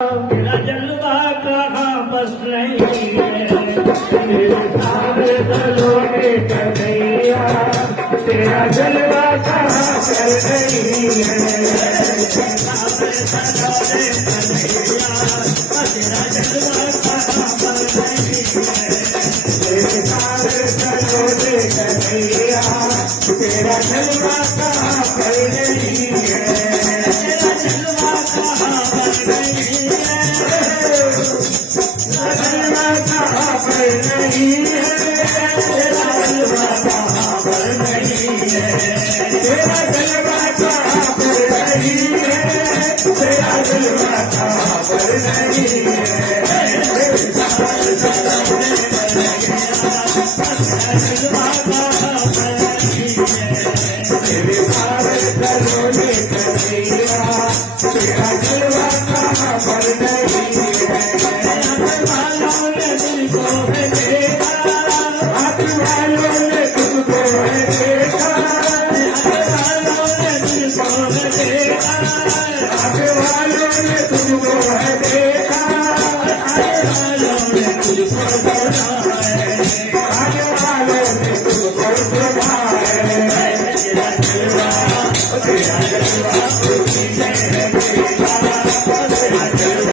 तेरा जलवा कहाँ बस नहीं है, तेरे सारे दलों में कन्हैया, तेरा जलवा कहाँ पर नहीं है। तेरा जलवा कहाँ पर नहीं है, तेरे सारे दलों में कन्हैया, तेरा जलवा कहाँ पर नहीं है। तेरा जलवा कहाँ पर नहीं है, जलवा कहाँ पर नहीं है, तेरा जलवा कहाँ पर नहीं है, तेरा जलवा कहाँ पर नहीं है, तेरा जलवा कहाँ पर नहीं है। तेरे सारे दलों में कन्हैया, तेरा जलवा कहाँ पर नहीं है। वालों ने तुमको है देखा, हाथ वालों ने तुमको है देखा, वालों ने तुमको है देखा, हाथ वालों ने तुमको है देखा, वालों ने तुझको बोला है, हाथ वालों ने तुमको देखा